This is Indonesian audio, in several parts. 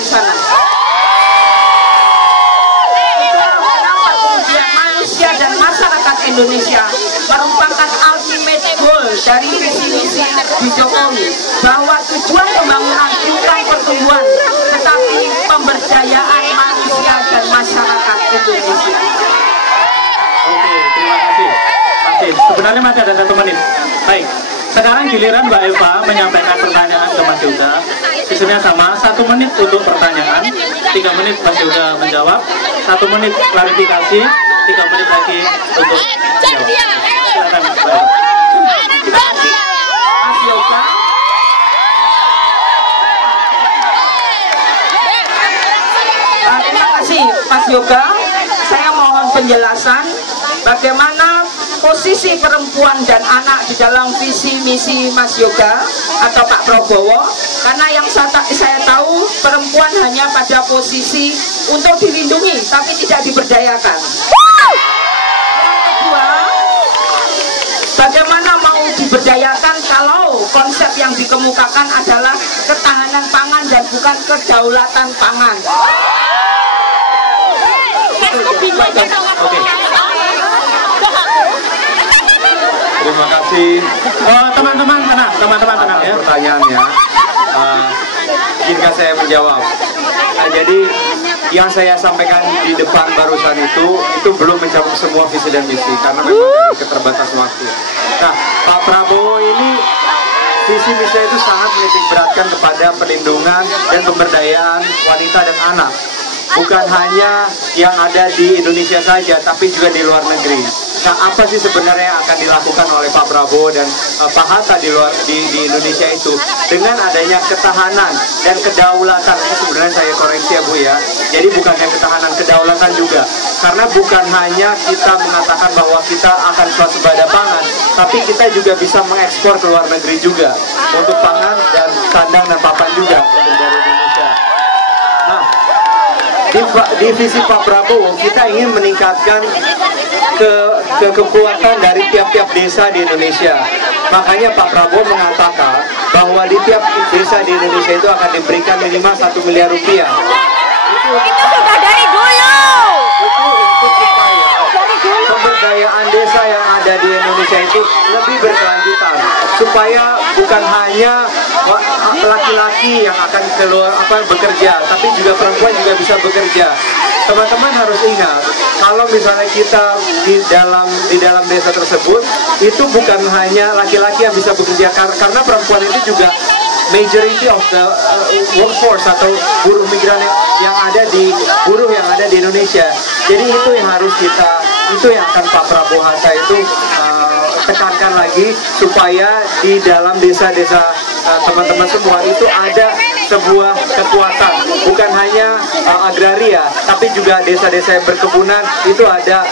di sana. Kenapa kemudian manusia dan masyarakat Indonesia merupakan ultimate goal dari visi misi di Jokowi, bahwa tujuan pembangunan bukan pertumbuhan tetapi pemberdayaan manusia dan masyarakat Indonesia. Oke, terima kasih. Sebenarnya masih ada 1 menit. Baik, sekarang giliran Mbak Eva menyampaikan pertanyaan ke Mas Yoga. Sistemnya sama, 1 menit untuk pertanyaan, 3 menit Mas Yoga menjawab, 1 menit klarifikasi, 3 menit lagi untuk menjawab. Silakan Mbak Eva. Mas Yoga. Terima kasih Mas Yoga. Saya mohon penjelasan bagaimana posisi perempuan dan anak di dalam visi misi Mas Yoga atau Pak Prabowo, karena yang saya tahu perempuan hanya pada posisi untuk dilindungi tapi tidak diberdayakan. Yang kedua, bagaimana mau diberdayakan kalau konsep yang dikemukakan adalah ketahanan pangan dan bukan kedaulatan pangan. Oke. Terima kasih. Oh, teman-teman tenang ya. Pertanyaannya, jika saya menjawab, jadi yang saya sampaikan di depan barusan itu belum mencakup semua visi dan misi karena memang dari keterbatasan waktu. Nah, Pak Prabowo ini visi misi itu sangat menitik beratkan kepada perlindungan dan pemberdayaan wanita dan anak. Bukan hanya yang ada di Indonesia saja, tapi juga di luar negeri. Nah, apa sih sebenarnya yang akan dilakukan oleh Pak Prabowo dan Pak Hatta di Indonesia itu dengan adanya ketahanan dan kedaulatan? Ini sebenarnya saya koreksi ya Bu ya. Jadi bukannya ketahanan, kedaulatan juga. Karena bukan hanya kita mengatakan bahwa kita akan swasembada pangan, tapi kita juga bisa mengekspor ke luar negeri juga untuk pangan dan sandang dan papan juga untuk dari Indonesia. Nah, di visi Pak Prabowo kita ingin meningkatkan kekuatan dari tiap-tiap desa di Indonesia. Makanya Pak Prabowo mengatakan bahwa di tiap desa di Indonesia itu akan diberikan minimal 1 miliar rupiah. Itu sudah dari dulu. Itu supaya pemberdayaan desa yang ada di Indonesia itu lebih berkelanjutan, supaya bukan hanya laki-laki yang akan keluar bekerja, tapi juga perempuan juga bisa bekerja. Teman-teman harus ingat, kalau misalnya kita di dalam desa tersebut, itu bukan hanya laki-laki yang bisa bekerja, karena perempuan itu juga majority of the workforce atau buruh migran yang ada di Indonesia. Jadi itu yang harus itu yang akan Pak Prabowo Hatta itu tekankan lagi, supaya di dalam desa-desa teman-teman semua itu ada sebuah kekuatan, bukan hanya agraria, tapi juga desa-desa yang berkebunan itu ada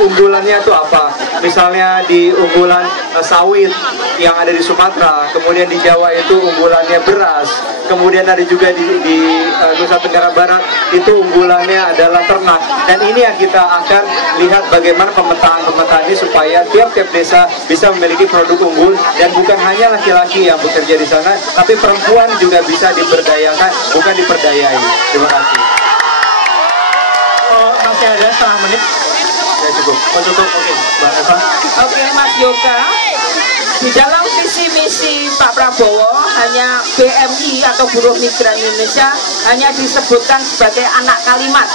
unggulannya itu apa? Misalnya di unggulan sawit yang ada di Sumatera, kemudian di Jawa itu unggulannya beras, kemudian ada juga di Nusa Tenggara Barat itu unggulannya adalah ternak. Dan ini yang kita akan lihat bagaimana pemetaan ini supaya tiap-tiap desa bisa memiliki produk unggul, dan bukan hanya laki-laki yang bekerja di sana, tapi perempuan juga bisa diberdayakan, bukan diperdayai. Terima kasih. Oh, masih ada setengah menit. Ya cukup. Cukup. Oke, Mbak Eva. Oke, Mas Yoga. Di dalam visi misi Pak Prabowo, hanya BMI atau Buruh Migran Indonesia hanya disebutkan sebagai anak kalimat,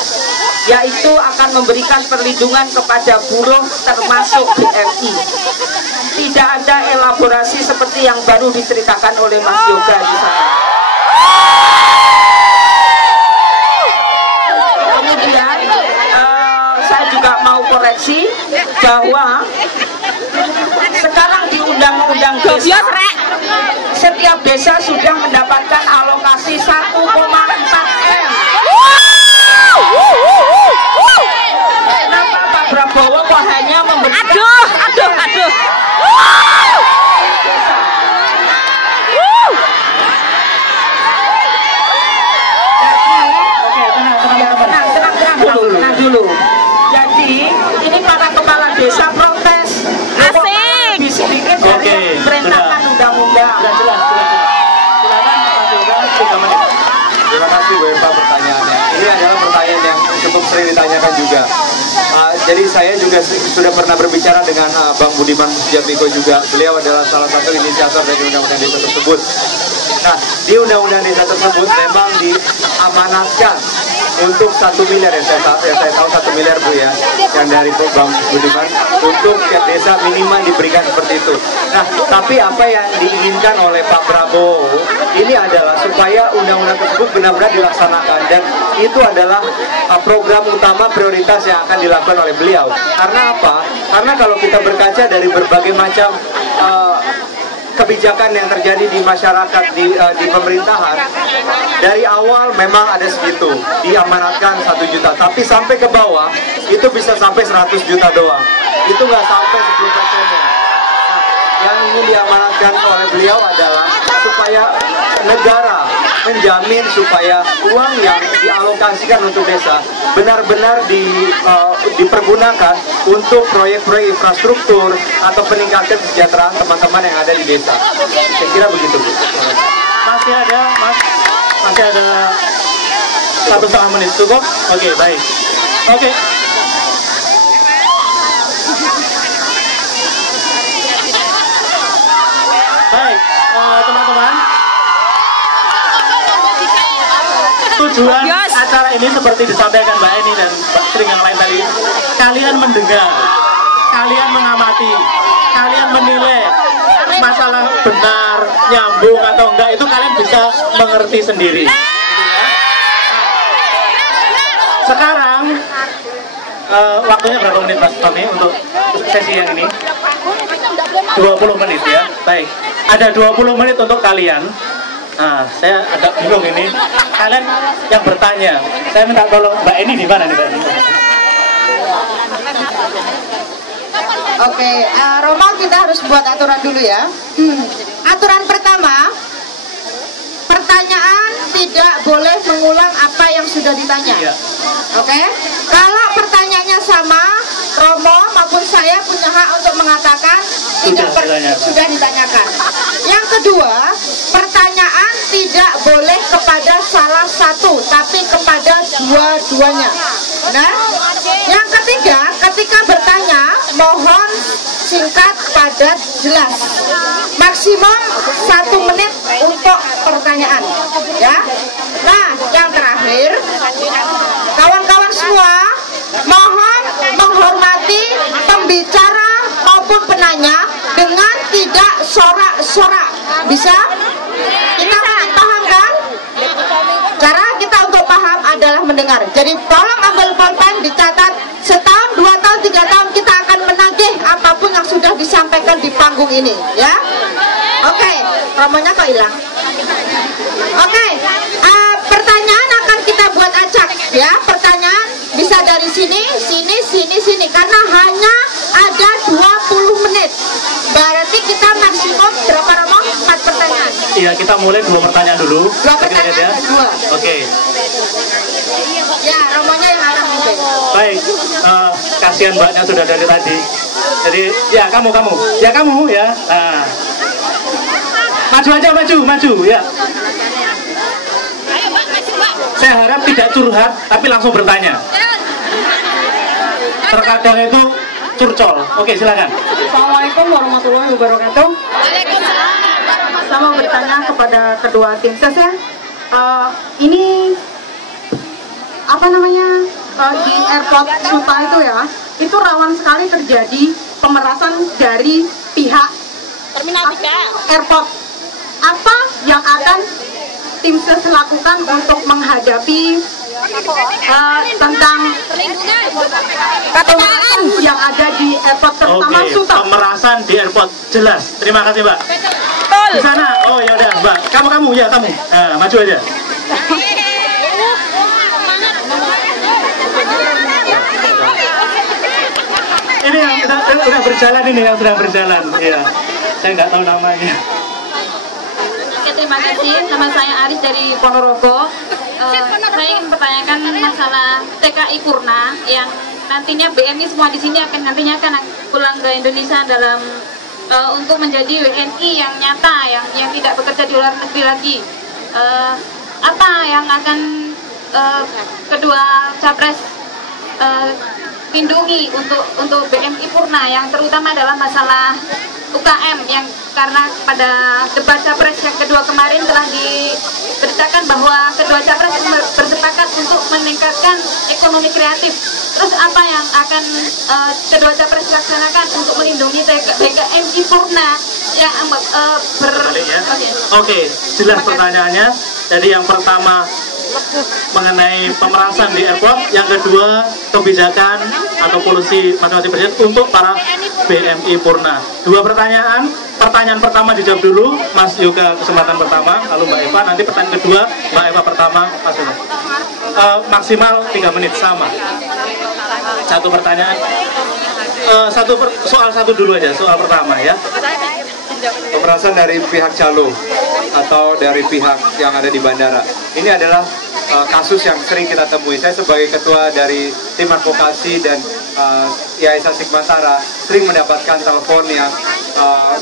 yaitu akan memberikan perlindungan kepada buruh termasuk BMI. Tidak ada elaborasi seperti yang baru diceritakan oleh Mas Yoga di sana. Kemudian saya juga mau koreksi bahwa sekarang di undang-undang desa, setiap desa sudah mendapatkan alokasi 1,4 M. Kenapa Pak Prabowo kok hanya memberikan Aduh. tenang dulu. Jadi ini para kepala desa protes. Asik. Sedikit dari perintahkan undang-undang. Silakan Mas Yoga, 3 menit. Terima sering ditanyakan juga. Jadi saya juga sudah pernah berbicara dengan Bang Budiman Sujatmiko juga. Beliau adalah salah satu inisiator dari undang-undang desa tersebut. Nah, di undang-undang desa tersebut memang diamanatkan untuk 1 miliar ya, saya tahu 1 miliar Bu ya, yang dari Bang Budiman untuk tiap desa minimal diberikan seperti itu. Nah, tapi apa yang diinginkan oleh Pak Prabowo ini adalah supaya undang-undang tersebut benar-benar dilaksanakan, dan itu adalah program utama prioritas yang akan dilakukan oleh beliau. Karena apa? Karena kalau kita berkaca dari berbagai macam kebijakan yang terjadi di masyarakat, di pemerintahan, dari awal memang ada segitu, diamanatkan 1 juta, tapi sampai ke bawah itu bisa sampai 100 juta doang, itu nggak sampai 10%-nya. Nah, yang ingin diamanatkan oleh beliau adalah supaya negara menjamin supaya uang yang dialokasikan untuk desa benar-benar dipergunakan untuk proyek-proyek infrastruktur atau peningkatan kesejahteraan teman-teman yang ada di desa. Saya kira begitu, Bu. Masih ada, Mas? Masih ada 1,5 menit cukup? Oke, baik. Oke. Baik, teman-teman. Tujuan acara ini seperti disampaikan Mbak Eni dan Mbak Sri yang lain tadi, kalian mendengar, kalian mengamati, kalian menilai masalah benar, nyambung atau enggak, itu kalian bisa mengerti sendiri. Sekarang waktunya berapa menit Mas Tommy untuk sesi yang ini? 20 menit ya. Baik, ada 20 menit untuk kalian. Nah, saya agak bingung ini. Kalian yang bertanya, saya minta tolong Mbak Eni di mana nih Mbak Eni? Oke, Roma, kita harus buat aturan dulu ya. Aturan pertama, pertanyaan tidak boleh mengulang apa yang sudah ditanya. Iya. Oke, kalau pertanyaannya sama, Romo maupun saya punya hak untuk mengatakan sudah ditanyakan. Yang kedua, pertanyaan tidak boleh kepada salah satu, tapi kepada dua-duanya. Benar? Yang ketiga, ketika bertanya, mohon singkat, padat, jelas. Maksimum 1 menit untuk pertanyaan. Ya. Nah, yang terakhir, kawan-kawan semua, mohon menghormati pembicara maupun penanya dengan tidak sorak-sorak. Bisa? Kita paham kan? Cara kita untuk paham adalah mendengar. Jadi tolong ambil pulpen, dicatat. Setahun, 2 tahun, 3 tahun kita akan menagih apapun yang sudah disampaikan di panggung ini, ya. Oke, Romonya kok hilang? Oke, pertanyaan akan kita buat acak, ya. Pertanyaan bisa dari sini, sini, karena hanya ada 20 menit. Berarti kita maksimum berapa, Romo? 4 pertanyaan. Iya, kita mulai 2 pertanyaan dulu. 2 pertanyaan ya. dan 2. Oke. Ya, Romonya yang akan mungkin. Baik, kasihan Mbaknya sudah dari tadi. Jadi, ya kamu ya. Nah. Maju aja, maju ya. Ayo Mbak, maju Mbak. Saya harap tidak curhat, tapi langsung bertanya. Terkadang itu curcol. Oke, silakan. Assalamualaikum warahmatullahi wabarakatuh. Waalaikumsalam. Saya mau bertanya kepada kedua tim ses ya. Ini apa namanya, di airport Suta itu ya, itu rawan sekali terjadi pemerasan dari pihak Terminal 3. airport. Apa yang akan tim ses lakukan untuk menghadapi tentang pemerasan yang ada di airport, terutama Oke, Suta? pemerasan di airport, jelas. Terima kasih Mbak. Betul. Di sana, oh ya udah Mbak, kamu ya kamu. Nah, maju aja. Ini yang udah berjalan, ini yang sedang berjalan. Iya, saya nggak tahu namanya. Oke, terima kasih. Nama saya Aris dari Ponorogo. Saya ingin mempertanyakan masalah TKI Purna yang nantinya BNI semua di sini nantinya akan pulang ke Indonesia dalam untuk menjadi WNI yang nyata, yang tidak bekerja di luar negeri lagi. Apa yang akan kedua capres lindungi untuk BMI Purna yang terutama adalah masalah UKM yang karena pada debat capres yang kedua kemarin telah diberitakan bahwa kedua capres bersepakat untuk meningkatkan ekonomi kreatif. Terus apa yang akan kedua capres laksanakan untuk melindungi BMI Purna yang Oke, jelas pertanyaannya. Jadi yang pertama mengenai pemerasan di airport, yang kedua kebijakan atau polisi masing-masing presiden untuk para BMI Purna. Dua pertanyaan. Pertanyaan pertama dijawab dulu Mas Yoga, kesempatan pertama, lalu Mbak Eva, nanti pertanyaan kedua Mbak Eva pertama, Mas Yoga. Maksimal 3 menit sama. Satu pertanyaan. Soal satu dulu aja, soal pertama ya. Pemerasan dari pihak calo atau dari pihak yang ada di bandara. Ini adalah kasus yang sering kita temui. Saya sebagai ketua dari tim advokasi dan Yayasan Sigmatara sering mendapatkan telepon yang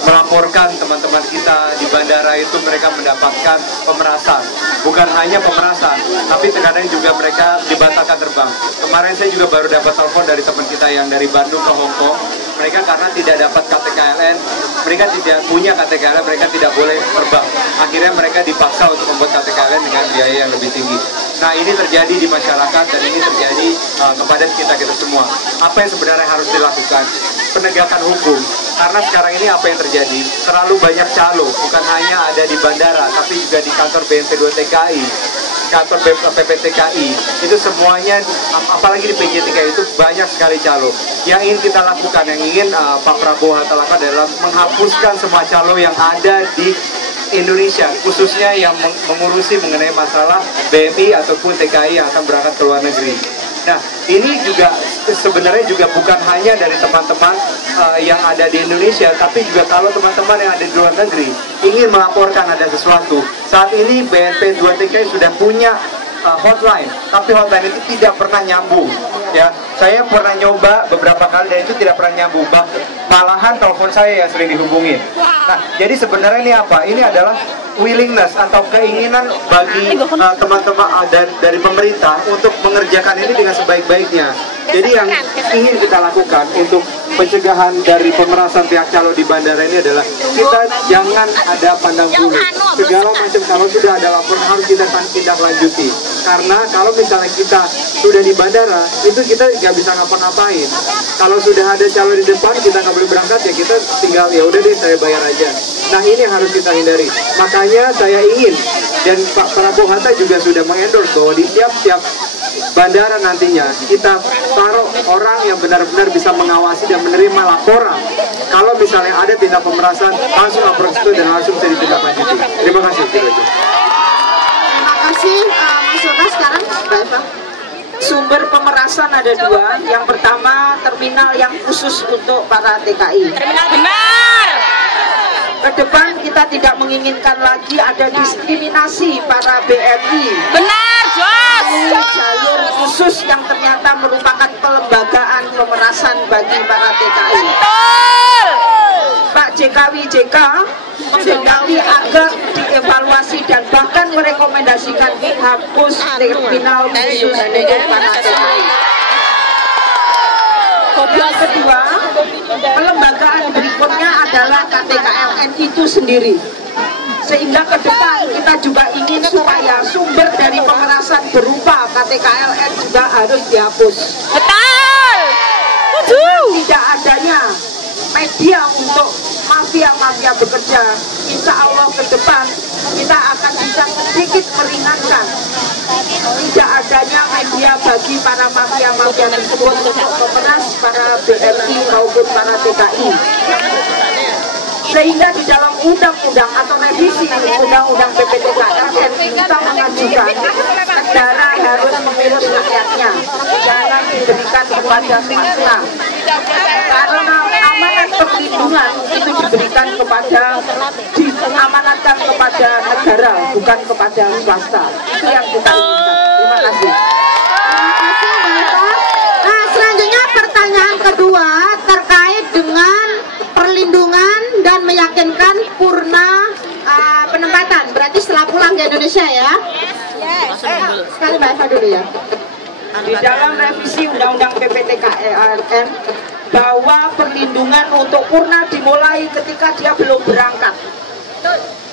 melaporkan teman-teman kita di bandara itu mereka mendapatkan pemerasan. Bukan hanya pemerasan, tapi terkadang juga mereka dibatalkan terbang. Kemarin saya juga baru dapat telepon dari teman kita yang dari Bandung ke Hong Kong. Mereka karena tidak dapat KTKLN, mereka tidak punya KTKLN, mereka tidak boleh terbang. Akhirnya mereka dipaksa untuk membuat KTKLN dengan biaya yang lebih tinggi. Nah, ini terjadi di masyarakat dan ini terjadi kepada kita semua. Apa yang sebenarnya harus dilakukan? Penegakan hukum. Karena sekarang ini apa yang terjadi? Terlalu banyak calo, bukan hanya ada di bandara, tapi juga di kantor BNP2 TKI, kantor PPTKI, itu semuanya, apalagi di PJTKI itu banyak sekali calo. Yang ingin kita lakukan, yang ingin Pak Prabowo Hatta lakukan adalah menghapuskan semua calo yang ada di Indonesia, khususnya yang mengurusi mengenai masalah BMI ataupun TKI yang akan berangkat ke luar negeri. Nah, ini juga sebenarnya juga bukan hanya dari teman-teman yang ada di Indonesia, tapi juga kalau teman-teman yang ada di luar negeri ingin melaporkan ada sesuatu. Saat ini BNP2 TKI sudah punya hotline, tapi hotline itu tidak pernah nyambung. Ya, saya pernah nyoba beberapa kali dan itu tidak pernah nyambung. Malahan telepon saya yang sering dihubungin. Nah, jadi sebenarnya ini apa? Ini adalah willingness atau keinginan bagi teman-teman dari pemerintah untuk mengerjakan ini dengan sebaik-baiknya. Jadi yang ingin kita lakukan untuk pencegahan dari pemerasan pihak calo di bandara ini adalah kita jangan ada pandang bulu. Segala macam kalau sudah ada laporan harus kita tindak lanjuti. Karena kalau misalnya kita sudah di bandara, itu kita nggak bisa ngapa-ngapain. Kalau sudah ada calo di depan, kita nggak boleh berangkat, ya kita tinggal ya udah deh saya bayar aja. Nah, ini yang harus kita hindari. Makanya saya ingin, dan Pak Prabowo Hatta juga sudah mengendorse bahwa di tiap-tiap bandara nantinya kita taruh orang yang benar-benar bisa mengawasi dan menerima laporan. Kalau misalnya ada tindak pemerasan, langsung lapor itu dan langsung bisa ditindaklanjuti. Terima kasih. Terima kasih Mas Yoga. Sekarang Mbak Eva. Sumber pemerasan ada dua. Yang pertama, terminal yang khusus untuk para TKI. Benar. Ke depan kita tidak menginginkan lagi ada diskriminasi para BMI. Benar, Jos. Jalur khusus yang ternyata merupakan pelembagaan pemerasan bagi para TKI. Betul. Pak JKWJK menghendaki agar dievaluasi dan bahkan merekomendasikan hapus terminal khusus untuk para TKI. Yang kedua, pelembagaan berikutnya adalah KTKLN itu sendiri. Sehingga ke depan kita juga ingin supaya sumber dari pemerasan berupa KTKLN juga harus dihapus. Betul. Tidak adanya media untuk mafia-mafia bekerja, insya Allah ke depan kita akan bisa sedikit meringankan tidak adanya media bagi para mafia-mafia tersebut untuk memeras para BMI maupun para TKI. Sehingga di dalam undang-undang atau revisi undang-undang PPTKLN kita mengajukan negara harus mengurus rakyatnya, jangan diberikan kepada swasta. Karena amanat perlindungan itu diberikan diamanatkan kepada negara, bukan kepada swasta. Itu yang kita inginkan. Terima kasih. Nah, selanjutnya pertanyaan kedua terkait dengan perlindungan dan meyakinkan purna penempatan. Berarti setelah pulang ke Indonesia ya. Sekali Mbak Eva dulu ya. di dalam revisi Undang-Undang PPTKELN bahwa perlindungan untuk Purna dimulai ketika dia belum berangkat.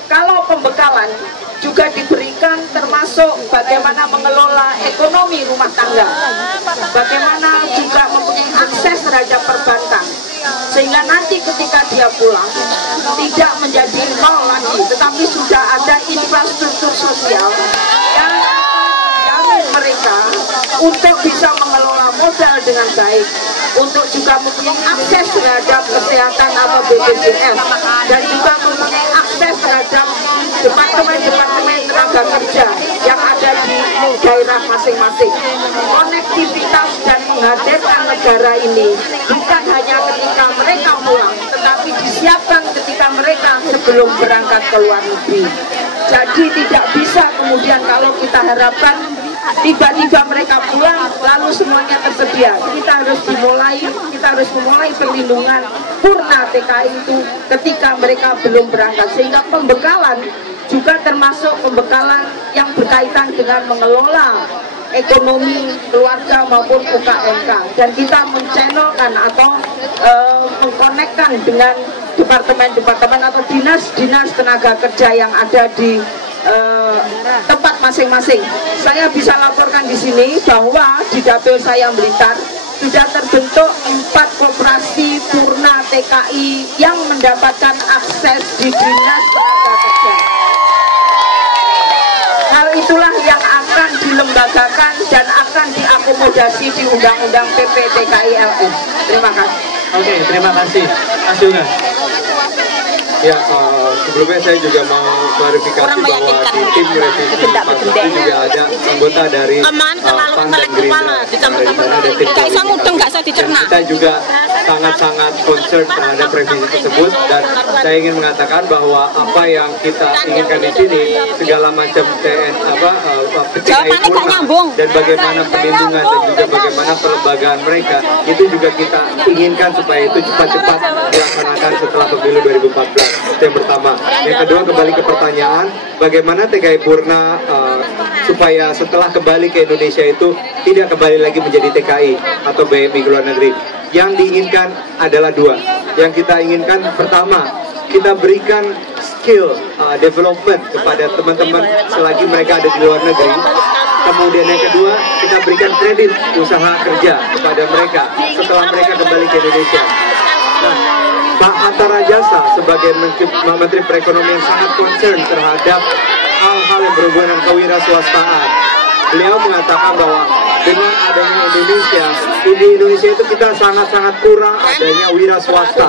Kalau pembekalan juga diberikan termasuk bagaimana mengelola ekonomi rumah tangga, bagaimana juga mempunyai akses terhadap perbankan, sehingga nanti ketika dia pulang tidak menjadi nol lagi, tetapi sudah ada infrastruktur sosial yang menjamin mereka untuk bisa mengelola modal dengan baik, untuk juga mempunyai akses terhadap kesehatan atau BPJS, dan juga mempunyai akses terhadap departemen-departemen tenaga kerja yang ada di daerah masing-masing. Konektivitas dan menghadirkan negara ini bukan hanya ketika mereka pulang, tetapi disiapkan ketika mereka sebelum berangkat ke luar negeri. Jadi tidak bisa kemudian kalau kita harapkan tiba-tiba mereka pulang lalu semuanya tersedia. Kita harus memulai perlindungan Purna TKI itu ketika mereka belum berangkat, sehingga pembekalan juga termasuk pembekalan yang berkaitan dengan mengelola ekonomi keluarga maupun UKMK, dan kita menchannelkan atau mengkonekkan dengan departemen-departemen atau dinas-dinas tenaga kerja yang ada di tempat masing-masing. Saya bisa laporkan di sini bahwa di dapil saya Blitar sudah terbentuk 4 koperasi Purna TKI yang mendapatkan akses di dinas tenaga kerja. Hal itulah yang akan dilembagakan dan akan diakomodasi di Undang-Undang PPTKILN. Terima kasih. Oke, terima kasih. Mas Yoga. Ya, sebelumnya saya juga mau klarifikasi bahwa di tim revisi pasal itu juga ada anggota dari PAN dan Gerindra. Kita juga sangat-sangat concern terhadap revisi tersebut, dan saya ingin mengatakan bahwa apa yang kita inginkan di sini, segala macam PTKI Purna dan bagaimana perlindungan dan juga bagaimana pelembagaan mereka, itu juga kita inginkan supaya itu cepat-cepat dilaksanakan setelah pemilu 2014. Itu yang pertama. Yang kedua, kembali ke pertanyaan, bagaimana TKI Purna supaya setelah kembali ke Indonesia itu tidak kembali lagi menjadi TKI atau BMI ke luar negeri. Yang diinginkan adalah 2. Yang kita inginkan, pertama, kita berikan skill development kepada teman-teman selagi mereka ada di luar negeri. Kemudian yang kedua, kita berikan kredit usaha kerja kepada mereka setelah mereka kembali ke Indonesia. Nah, Pak Hatta Rajasa sebagai Menteri Perekonomian sangat concern terhadap hal-hal yang berhubungan dengan kewirausahaan. Beliau mengatakan bahwa dengan adanya Indonesia, di Indonesia itu kita sangat-sangat kurang adanya wira swasta.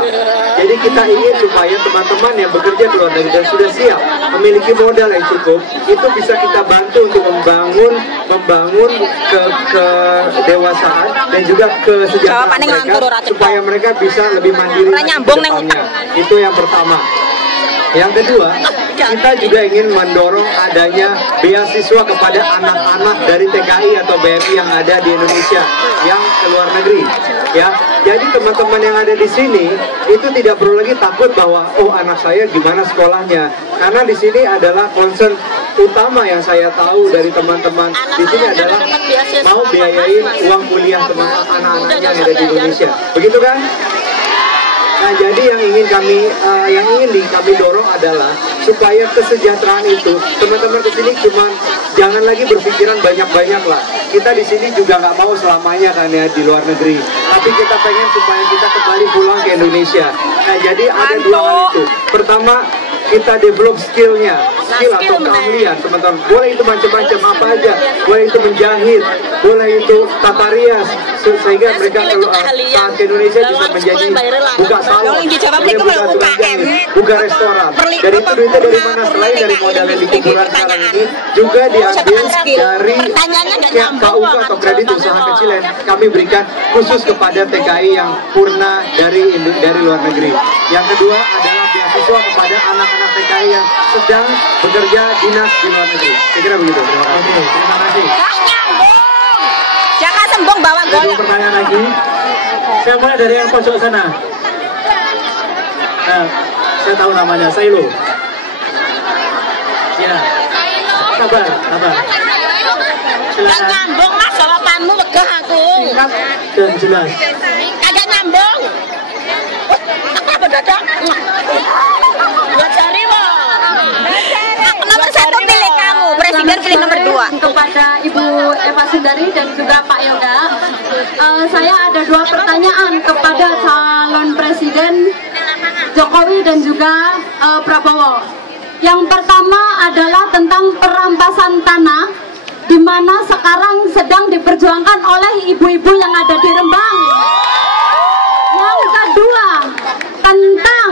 Jadi kita ingin supaya teman-teman yang bekerja di luar negeri dan sudah siap memiliki modal yang cukup, itu bisa kita bantu untuk membangun kedewasaan dan juga kesejahteraan mereka, supaya mereka bisa lebih mandiri ke depannya. Itu yang pertama. Yang kedua, kita juga ingin mendorong adanya beasiswa kepada anak-anak dari TKI atau BMI yang ada di Indonesia yang ke luar negeri. Ya, jadi teman-teman yang ada di sini itu tidak perlu lagi takut bahwa oh anak saya gimana sekolahnya, karena di sini adalah concern utama yang saya tahu dari teman-teman di sini adalah mau biayain uang kuliah anak-anaknya yang ada di Indonesia. Begitu kan? Nah, jadi yang ingin kami dorong adalah supaya kesejahteraan itu teman-teman kesini jangan lagi berpikiran banyak-banyak lah. Kita di sini juga nggak mau selamanya kan ya di luar negeri, tapi kita pengen supaya kita kembali pulang ke Indonesia. Nah, jadi ada 2 hal itu. Pertama, kita develop skill atau keahlian teman-teman. Boleh itu macam-macam apa aja, boleh itu menjahit, boleh itu tata rias, sehingga mereka saat ke Indonesia bisa menjadi buka salon, buka restoran. Dan itu duitnya dari mana selain dari modal yang dikumpulkan sekarang ini juga diambil dari KUK atau kredit usaha kecil yang kami berikan khusus kepada TKI yang Purna dari luar negeri. Yang kedua adalah beasiswa kepada anak-anak TKI yang sedang bekerja dinas di luar negeri. Saya kira begitu. Terima kasih. Terima kasih. Jangan sembung bawa Ada 2 pertanyaan lagi. Saya mulai dari yang pojok sana. Nah, saya tahu namanya, Sailo. Ya. Sabar. Silakan. Nyambung mas jawabanmu. dan jelas. Agak nyambung. Apa dadak? Buat cari nomor 1 pilih kamu, presiden pilih nomor 2. Kepada Ibu Eva Sundari dan juga Pak Yoga, saya ada 2 pertanyaan kepada calon presiden Jokowi dan juga Prabowo. Yang pertama adalah tentang perampasan tanah, di mana sekarang sedang diperjuangkan oleh ibu-ibu yang ada di Rembang. Yang kedua, tentang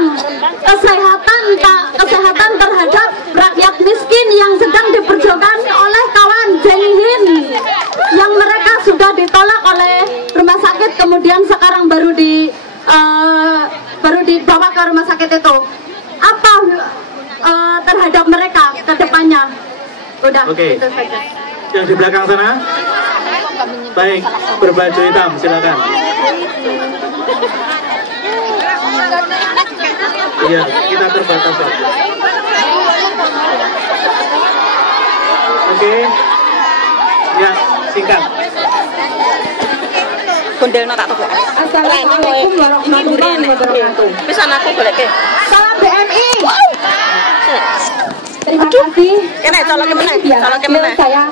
kesehatan terhadap rakyat miskin yang sedang diperjuangkan oleh kawan Jenghin, yang mereka sudah ditolak oleh rumah sakit, kemudian sekarang baru dibawa ke rumah sakit itu. Apa terhadap mereka ke depannya? Udah, Oke. itu saja. Yang di belakang sana, baik, berbaju hitam, silakan. Iya, kita terbatas. Oke, ya, singkat. Kondelno tak tebak. Assalamualaikum warahmatullahi wabarakatuh. Pisan aku goleke. Salam BMI. Terima kasih. Kene colok meneh, colok meneh. Saya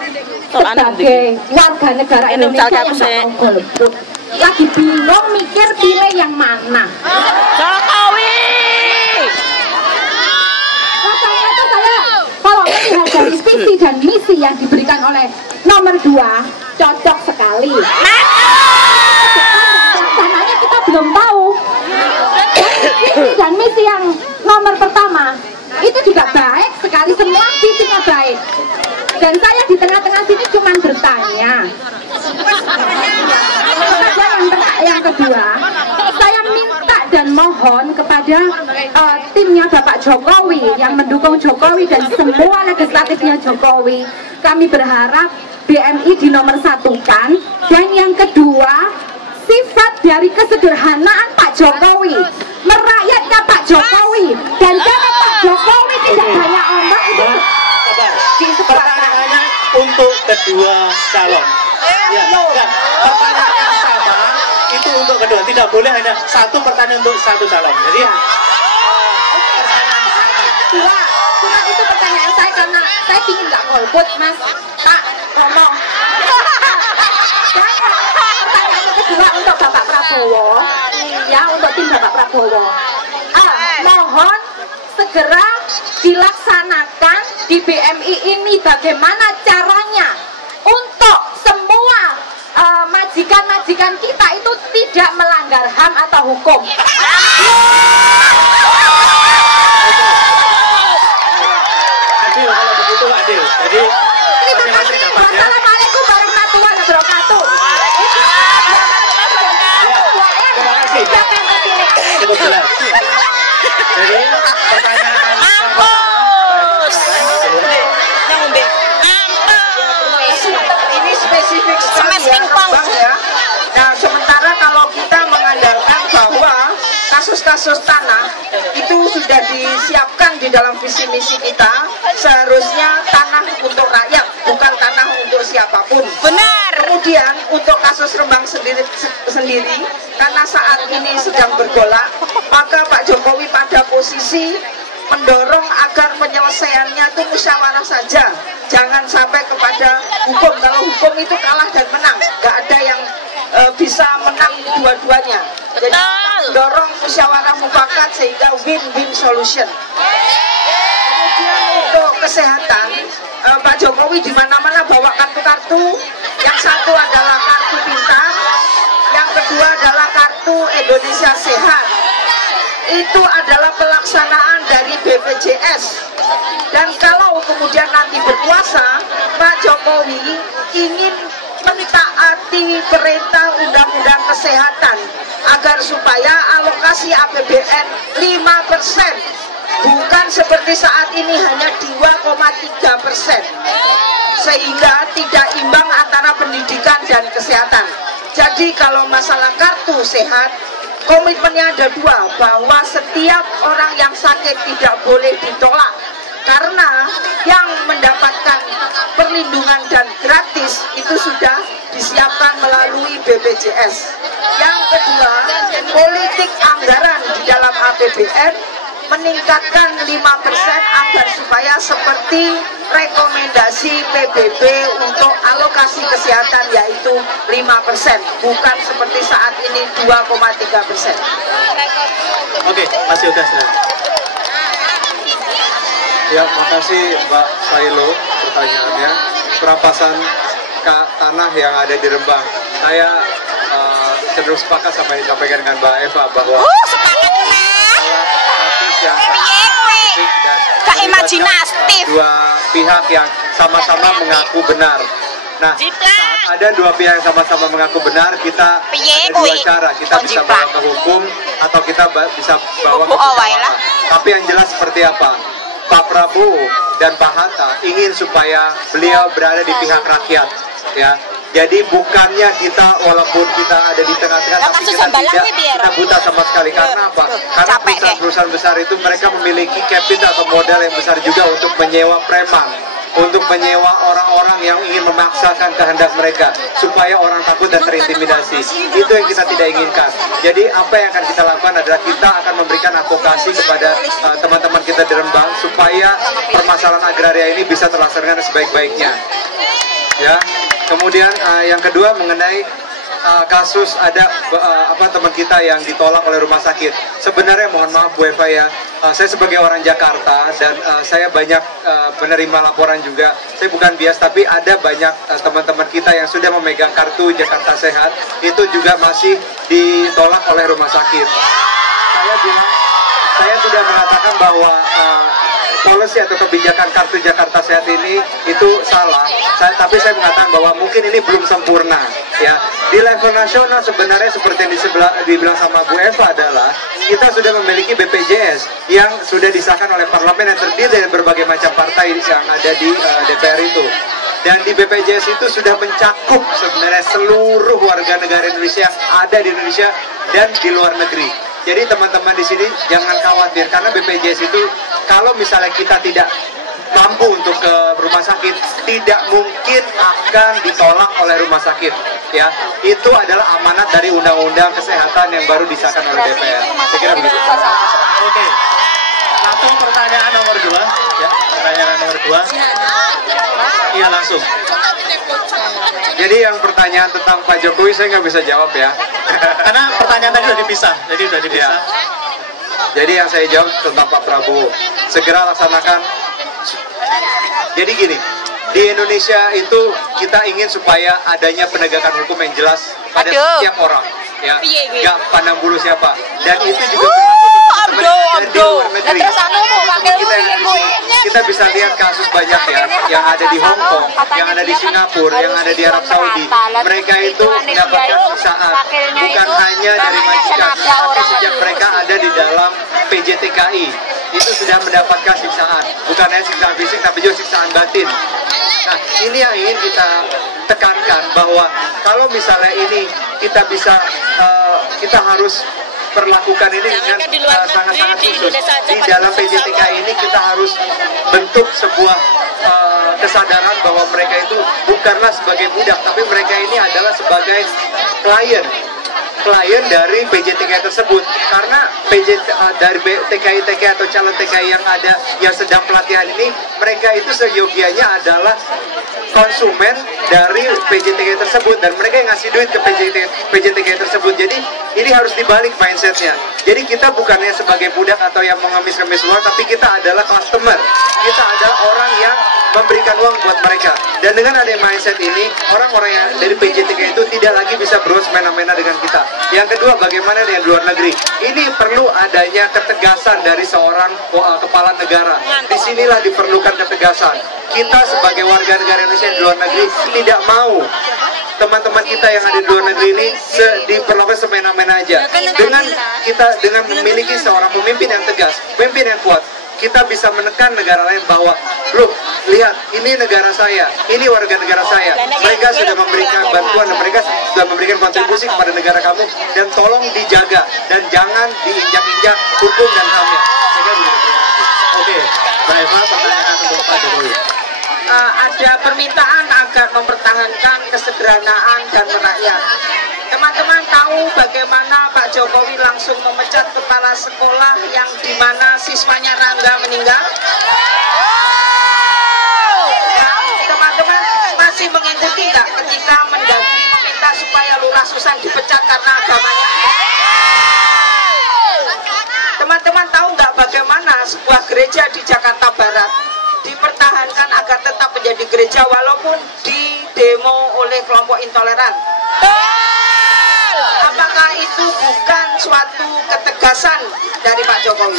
sebagai warga negara Indonesia yang mau golput, lagi bingung mikir pilih yang mana. Jokowi. Rasanya itu saya kalau melihat dari visi dan misi yang diberikan oleh nomor 2 cocok sekali. Pelaksananya kita belum tahu. Visi dan misi yang nomor pertama itu juga baik sekali, semua visinya baik. Dan saya di tengah-tengah sini cuma bertanya. Yang kedua, saya minta dan mohon kepada timnya Bapak Jokowi yang mendukung Jokowi dan semua legislatifnya Jokowi. Kami berharap BMI dinomorsatukan. Dan yang kedua, sifat dari kesederhanaan Pak Jokowi, merakyatnya Pak Jokowi, dan karena Pak Jokowi tidak banyak omong itu Pertanyaannya untuk kedua calon. Ya, enggak. Pertanyaan yang sama itu untuk kedua. Tidak boleh hanya satu pertanyaan untuk satu calon. Jadi pertanyaan sama. Cuma itu pertanyaan saya karena saya ingin nggak golput, Mas. Pak, ngomong. Dan pertanyaan kedua untuk Bapak Prabowo, ya untuk tim Bapak Prabowo. Mohon segera dilaksanakan di BMI ini bagaimana caranya untuk semua majikan-majikan kita itu tidak melanggar HAM atau hukum. Adil, kalau begitu adil. Jadi Terima kasih. Wassalamualaikum warahmatullahi wabarakatuh. terima kasih. Cukup jelas. Jadi pertanyaan Ini spesifik sekali ya, Bang ya. Nah, sementara kalau kita mengandalkan bahwa kasus-kasus tanah itu sudah disiapkan di dalam visi misi kita, seharusnya tanah untuk rakyat, bukan tanah untuk siapapun. Benar. Kemudian untuk kasus Rembang sendiri karena saat ini sedang bergolak, maka Pak Jokowi pada posisi mendorong agar penyelesaiannya itu musyawarah saja, jangan sampai kepada hukum. Kalau hukum itu kalah dan menang, nggak ada yang bisa menang dua-duanya. Jadi mendorong musyawarah mufakat sehingga win-win solution. Kemudian untuk kesehatan, Pak Jokowi di mana-mana bawa kartu-kartu. Yang satu adalah kartu pintar, yang kedua adalah kartu Indonesia Sehat. Itu adalah pelaksanaan dari BPJS. Dan kalau kemudian nanti berkuasa, Pak Jokowi ingin mentaati perintah undang-undang kesehatan agar supaya alokasi APBN 5%, bukan seperti saat ini hanya 2,3%, sehingga tidak imbang antara pendidikan dan kesehatan. Jadi kalau masalah kartu sehat, komitmennya ada dua, bahwa setiap orang yang sakit tidak boleh ditolak, karena yang mendapatkan perlindungan dan gratis itu sudah disiapkan melalui BPJS. Yang kedua, politik anggaran di dalam APBN meningkatkan 5% agar supaya seperti rekomendasi PBB untuk alokasi kesehatan, yaitu 5%, bukan seperti saat ini 2,3%. Oke, Mas Yoga silakan. Ya, makasih Mbak Sailo pertanyaannya. Perampasan tanah yang ada di Rembang, saya cenderung sepakat sama yang disampaikan dengan Mbak Eva bahwa Kak imajinatif. Dua pihak yang sama-sama mengaku benar. Nah, saat ada dua pihak yang sama-sama mengaku benar, kita ada dua cara. Kita bisa bawa ke hukum atau kita bisa bawa ke musyawarah. Tapi yang jelas seperti apa? Pak Prabowo dan Pak Hatta ingin supaya beliau berada di pihak rakyat, ya. Jadi bukannya kita, walaupun kita ada di tengah-tengah, tapi kita buta sama sekali. Karena apa? Karena perusahaan-perusahaan besar itu mereka memiliki capital atau modal yang besar juga untuk menyewa preman, untuk menyewa orang-orang yang ingin memaksakan kehendak mereka, supaya orang takut dan terintimidasi. Itu yang kita tidak inginkan. Jadi apa yang akan kita lakukan adalah kita akan memberikan advokasi kepada teman-teman kita di Rembang, supaya permasalahan agraria ini bisa terlaksana sebaik-baiknya. Ya. Kemudian yang kedua mengenai kasus ada teman kita yang ditolak oleh rumah sakit. Sebenarnya mohon maaf Bu Eva ya, saya sebagai orang Jakarta dan saya banyak menerima laporan juga. Saya bukan bias, tapi ada banyak teman-teman kita yang sudah memegang kartu Jakarta Sehat, itu juga masih ditolak oleh rumah sakit. Saya tidak mengatakan bahwa polisi atau kebijakan kartu Jakarta Sehat ini itu salah, tapi saya mengatakan bahwa mungkin ini belum sempurna, ya. Di level nasional sebenarnya seperti yang dibilang sama Bu Eva adalah kita sudah memiliki BPJS yang sudah disahkan oleh parlemen yang terdiri dari berbagai macam partai yang ada di DPR itu. Dan di BPJS itu sudah mencakup sebenarnya seluruh warga negara Indonesia yang ada di Indonesia dan di luar negeri. Jadi teman-teman di sini jangan khawatir, karena BPJS itu kalau misalnya kita tidak mampu untuk ke rumah sakit, tidak mungkin akan ditolak oleh rumah sakit. Ya, itu adalah amanat dari Undang-Undang Kesehatan yang baru disahkan oleh DPR. Saya kira begitu. Oke. Langsung pertanyaan nomor 2. Ya, pertanyaan nomor 2. Iya langsung. Jadi yang pertanyaan tentang Pak Jokowi saya nggak bisa jawab ya. Karena pertanyaan tadi sudah dipisah, jadi sudah dipisah. Ya. Jadi yang saya jawab tentang Pak Prabowo, segera laksanakan. Jadi gini, di Indonesia itu kita ingin supaya adanya penegakan hukum yang jelas pada setiap orang, ya, nggak pandang bulu siapa. Dan itu juga di luar negeri. Kita bisa lihat kasus banyak ya, yang ada di Hong Kong, yang ada di Singapura, yang ada di Arab Saudi. Mereka itu mendapatkan siksaan, bukan hanya dari majikan, tapi sejak mereka ada di dalam PJTKI, itu sudah mendapatkan siksaan, bukan hanya siksaan fisik tapi juga siksaan batin. Nah, ini yang ingin kita tekankan, bahwa kalau misalnya ini kita bisa, kita harus perlakukan ini dengan sangat-sangat khusus. Di dalam PJTKI ini kita harus bentuk sebuah kesadaran bahwa mereka itu bukanlah sebagai budak, tapi mereka ini adalah sebagai klien dari PJTKI tersebut. Karena dari TKI atau calon TKI yang ada yang sedang pelatihan ini, mereka itu seyogianya adalah konsumen dari PJTKI tersebut, dan mereka yang ngasih duit ke PJTKI tersebut. Jadi ini harus dibalik mindsetnya. Jadi kita bukannya sebagai budak atau yang mengemis-kemis uang, tapi kita adalah customer. Kita adalah orang yang memberikan uang buat mereka. Dan dengan adanya mindset ini, orang-orang yang dari PJTKI itu tidak lagi bisa berusaha semena-mena dengan kita. Yang kedua, bagaimana dengan luar negeri? Ini perlu adanya ketegasan dari seorang kepala negara. Disinilah diperlukan ketegasan. Kita sebagai warga negara Indonesia di luar negeri tidak mau teman-teman kita yang ada di luar negeri ini diperlakukan semena-mena aja. Dengan memiliki seorang pemimpin yang tegas, pemimpin yang kuat, kita bisa menekan negara lain bahwa, loh, lihat, ini negara saya, ini warga negara saya. Mereka sudah memberikan bantuan dan mereka sudah memberikan kontribusi kepada negara kamu, dan tolong dijaga dan jangan diinjak-injak hukum dan HAM-nya. Oke, Mbak Eva, pertanyaan untuk Pak Jokowi. ada permintaan agar mempertahankan kesederhanaan dan merakyat. Teman-teman tahu bagaimana Pak Jokowi langsung memecat kepala sekolah yang dimana siswanya Rangga meninggal? Ya, teman-teman masih mengikuti nggak ketika Mendagri meminta supaya Lurah Susan dipecat karena agamanya? Teman-teman tahu nggak bagaimana sebuah gereja di Jakarta Barat dipertahankan agar tetap menjadi gereja walaupun di demo oleh kelompok intoleran? Apakah itu bukan suatu ketegasan dari Pak Jokowi?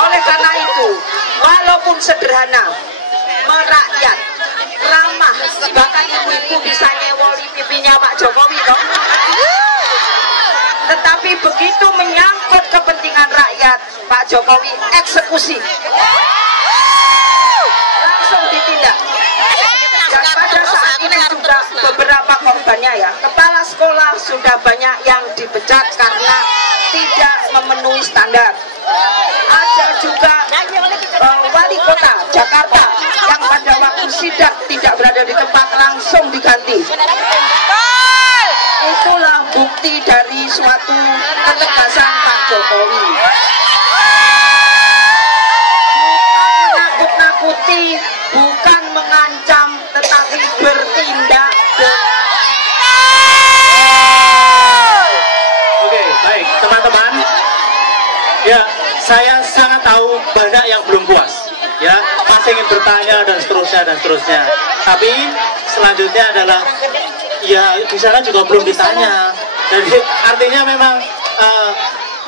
Oleh karena itu, walaupun sederhana, merakyat, ramah, bahkan ibu-ibu bisa nyewoli pipinya Pak Jokowi dong. Tetapi begitu menyangkut kepentingan rakyat, Pak Jokowi eksekusi, langsung ditindak. Dan pada saat ini juga beberapa korbannya ya, kepala sekolah sudah banyak yang dipecat karena tidak memenuhi standar. Ada juga wali kota Jakarta yang pada waktu sidak tidak berada di tempat, langsung diganti. Itulah bukti dari suatu ketegasan Pak Jokowi. Bukan menakut-nakuti, bukan mengancam, tetapi bertindak dengan. Oke, baik teman-teman. Ya, saya sangat tahu banyak yang belum puas. Ya, masih ingin bertanya dan seterusnya. Tapi selanjutnya adalah ya di sana juga belum ditanya. Jadi artinya memang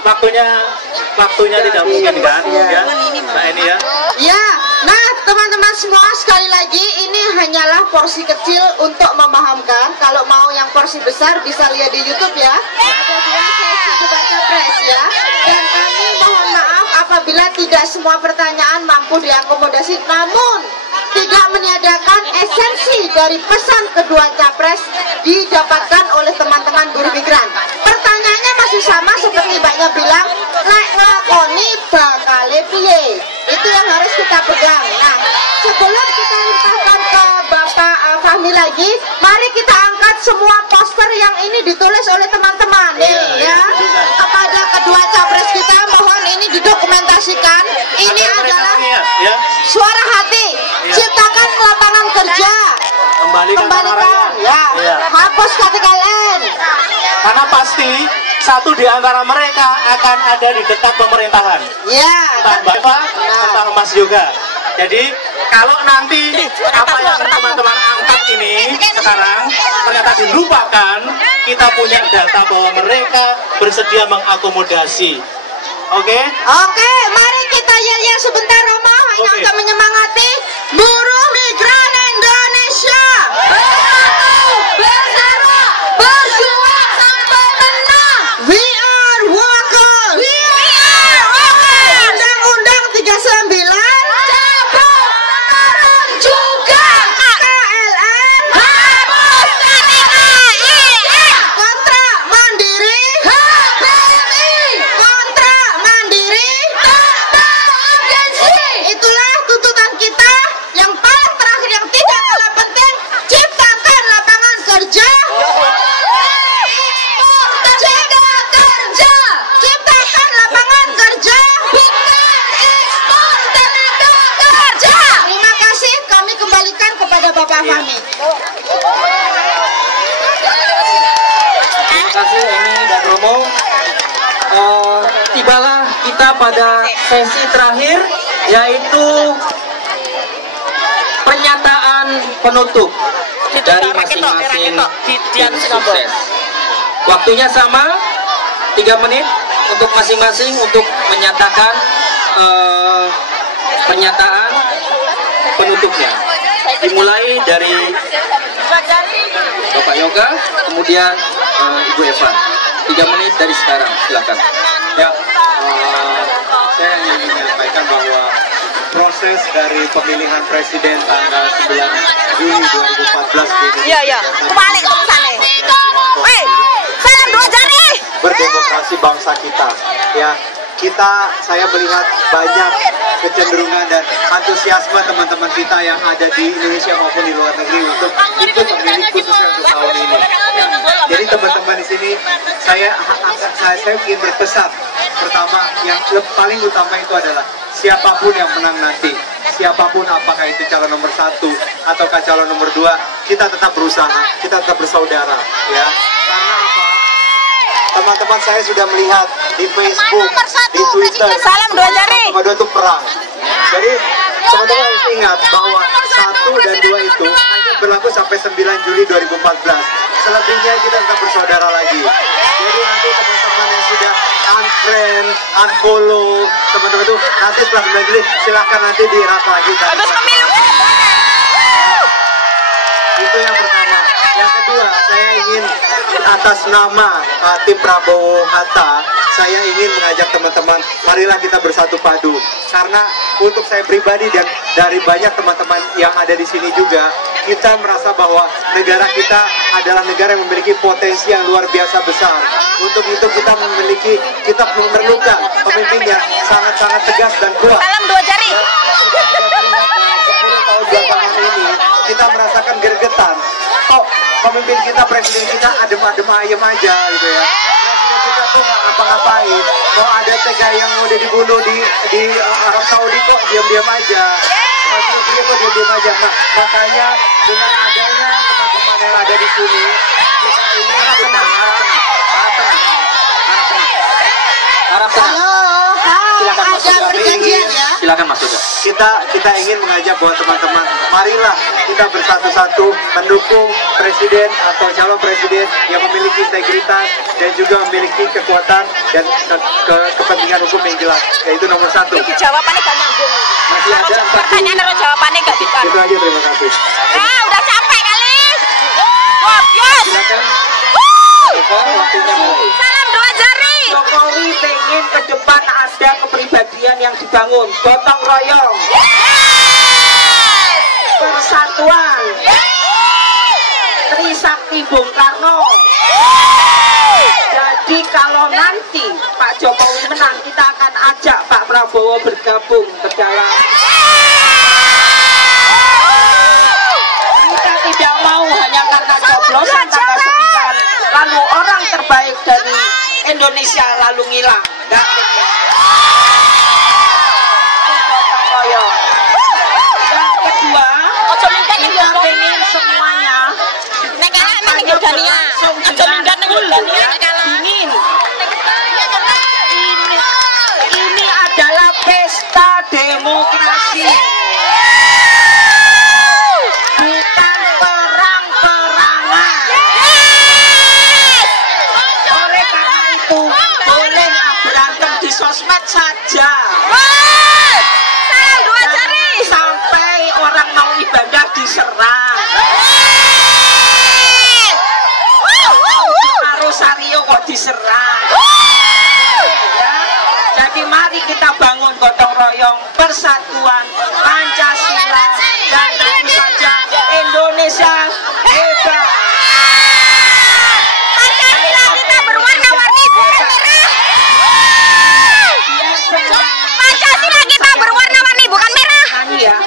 waktunya tidak mungkin kan? Ya, nah ini ya. Ya, nah teman-teman semua, sekali lagi ini hanyalah porsi kecil untuk memahamkan. Kalau mau yang porsi besar bisa lihat di YouTube ya. Ada 2 sesi debat capres ya. Dan kami mohon maaf apabila tidak semua pertanyaan mampu diakomodasi, namun tidak meniadakan esensi dari pesan kedua capres didapatkan oleh teman-teman buruh migran. Pertanyaannya masih sama seperti Mbaknya bilang, lek nglakoni bakale piye? Itu yang harus kita pegang. Nah, sebelum kita limpahkan ke Bapak Fahmi lagi, mari kita angkat semua poster yang ini ditulis oleh teman-teman nih ya. Kepada kedua capres kita mohon ini didokumentasikan. Ini adalah suara hati. Ciptakan lapangan kerja. Kembalikan ya. Hapus KTKLN. Karena pasti satu di antara mereka akan ada di dekat pemerintahan. Ya. Entah Mbak Eva, entah Mas Yoga. Jadi kalau nanti apa yang teman-teman angkat ini sekarang ternyata dilupakan, kita punya data bahwa mereka bersedia mengakomodasi. Oke? Oke, mari kita yel-yel sebentar Romo hanya untuk menyemangati buruh migran Indonesia. Bersama, berjuang sampai menang. We are workers. We are workers. Undang-Undang 39 cabut, turun juga. KLN hapus, KTKIN kontrak mandiri, HBI kontrak mandiri, agensi. Itulah tuntutan kita yang paling terakhir yang tidak kalah penting, ciptakan lapangan kerja. Ciptakan lapangan kerja, bukan ekspor tenaga kerja. Terima kasih, kami kembalikan kepada Bapak Fahmi. Terima kasih Emi dan Romo. Tibalah kita pada sesi terakhir, yaitu pernyataan penutup dari masing-masing tim sukses. Waktunya sama, 3 menit untuk masing-masing untuk menyatakan pernyataan penutupnya. Dimulai dari Bapak Yoga, kemudian Ibu Eva. 3 menit dari sekarang, silakan. Ya, saya hanya ingin menyampaikan bahwa proses dari pemilihan presiden tanggal 9 Juni 2014 di Iya. Kembali ke sana. Weh, salam 2 jari. berdemokrasi bangsa kita. Ya, saya melihat banyak kecenderungan dan antusiasme teman-teman kita yang ada di Indonesia maupun di luar negeri untuk ikut memilih khususnya untuk tahun ini. Ya. Jadi teman-teman di sini saya ingin berpesan, pertama yang paling utama itu adalah siapapun yang menang nanti, siapapun apakah itu calon nomor 1 ataukah calon nomor 2, kita tetap berusaha, kita tetap bersaudara, ya. Karena apa? Teman-teman saya sudah melihat di Facebook, di Twitter, salam 2 jari. Nomor 2 itu perang. Jadi teman-teman harus ingat bahwa 1 dan 2 itu hanya berlaku sampai 9 Juli 2014. Selebihnya kita tetap bersaudara lagi. Jadi nanti teman-teman yang sudah unfriend, unfollow, teman-teman itu nanti setelah 9 Juli silahkan nanti di-erat lagi. Habis pemilu. Itu yang pertama. Yang kedua, saya ingin atas nama tim Prabowo Hatta, saya ingin mengajak teman-teman, marilah kita bersatu padu. Karena untuk saya pribadi dan dari banyak teman-teman yang ada di sini juga, kita merasa bahwa negara kita adalah negara yang memiliki potensi yang luar biasa besar. Untuk itu kita memerlukan pemimpin yang sangat-sangat tegas dan kuat. Salam 2 jari. 10 tahun belakangan ini kita merasakan gergetan. Kok pemimpin kita, presiden kita adem-adem ayem aja gitu ya. Presiden kita tuh nggak ngapa-ngapain. Mau ada TKI yang udah dibunuh di Arab Saudi kok diam-diam aja. Presiden kok diam-diam aja. Nah, makanya dengan adanya teman-teman yang ada di sini, kita ini harap tenang. Halo, ada perjanjian ya. Silakan Mas Yoga. Kita ingin mengajak buat teman-teman, marilah kita bersatu-satu mendukung presiden atau calon presiden yang memiliki integritas dan juga memiliki kekuatan dan kepentingan hukum yang jelas, yaitu nomor 1. Jawabannya gak nyambung. Masih ada 4. Pertanyaan terus jawabannya gak bisa. Itu aja, terima kasih. Udah capek kali. Gobios. Silakan. Waktunya mulai. Salam 2 jari. Jokowi pengen ke depan ada kepribadian yang dibangun, gotong royong, persatuan, Trisakti Bung Karno. Jadi kalau nanti Pak Jokowi menang, kita akan ajak Pak Prabowo bergabung ke dalam. Kita tidak mau hanya karena coblosan tanggal 9 lalu orang terbaik dari Indonesia lalu ngilang. Yang kedua, kita ingin semuanya ingin ini adalah pesta demokrasi, bukan perang-perangan. Oleh karena itu boleh berantem di sosmed saja. Jangan sampai orang mau ibadah diserang. Rosario kok diserang. Ya. Jadi mari kita bangun gotong royong, persatuan, Pancasila, dan tentu saja Indonesia hebat. Pancasila kita berwarna-warni bukan merah. Pancasila kita berwarna-warni bukan merah. Nyanyi ya.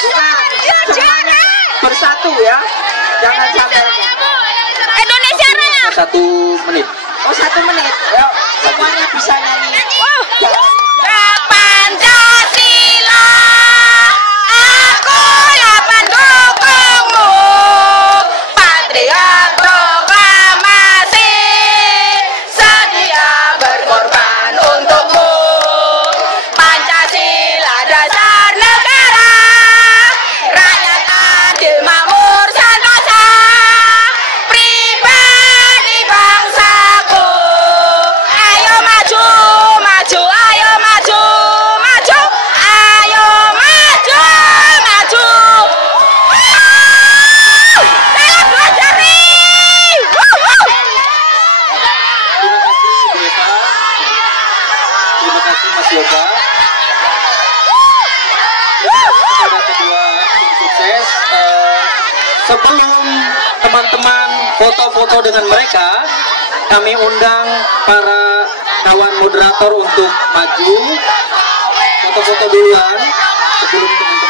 Bukan. Semuanya bersatu ya. Jangan sampai. Indonesia Raya. 1 menit. Oh 1 menit. Yuk, semuanya bisa nyanyi. Pancasila, akulah pendukungmu, patriot proklamasi, sedia berkorban untukmu. Pancasila dasar negara, rakyat adil makmur sentosa, pribadi bangsaku. Ayo maju, maju, ayo maju, maju, ayo maju, maju. Salam 2 jari. Terima kasih Bu Eka. Terima kasih Mas Yoga. Kepada kedua tim sukses, sebelum teman-teman foto-foto dengan mereka, kami undang para kawan moderator untuk maju foto-foto duluan sebelum teman-teman